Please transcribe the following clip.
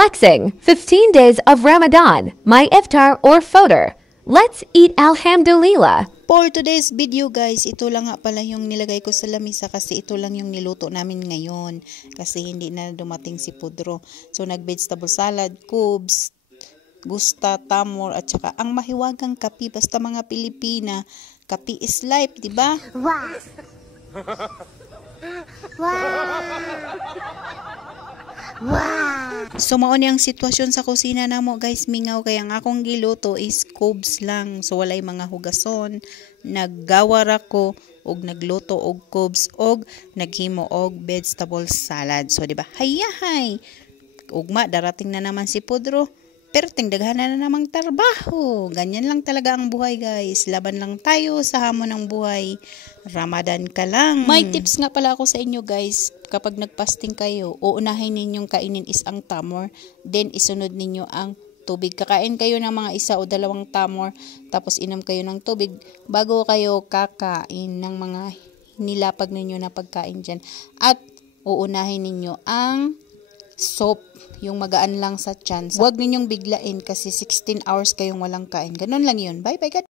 Flexing 15 days of Ramadan, my iftar or fodder. Let's eat alhamdulillah. For today's video guys, ito lang nga pala yung nilagay ko sa lamisa kasi ito lang yung niluto namin ngayon kasi hindi na dumating si Pudro. So nag-vegetable salad, cubes, gusta, tamor at saka ang mahiwagang kape. Basta mga Pilipina, kape is life, di ba? Wow. Wow. Wow. So mao ni ang sitwasyon sa kusina namo guys, mingaw kaya ang akong giluto is cubes lang. So walay mga hugason. Naggawar ako og nagluto og cubes og naghimo og vegetable salad. So di ba? Hayahay. Ugma darating na naman si Pudro. Pero daghan na namang trabaho. Ganyan lang talaga ang buhay guys. Laban lang tayo sa hamon ng buhay. Ramadan ka lang. May tips nga pala ako sa inyo guys. Kapag nagpasting kayo, uunahin ninyong kainin is ang tamor. Then isunod ninyo ang tubig. Kakain kayo ng mga 1 o 2 tamor. Tapos inom kayo ng tubig. Bago kayo kakain ng mga nilapag ninyo na pagkain dyan. At uunahin ninyo ang soup, yung magaan lang sa tiyan. Huwag ninyong biglain kasi 16 hours kayong walang kain. Ganun lang yun. Bye bye.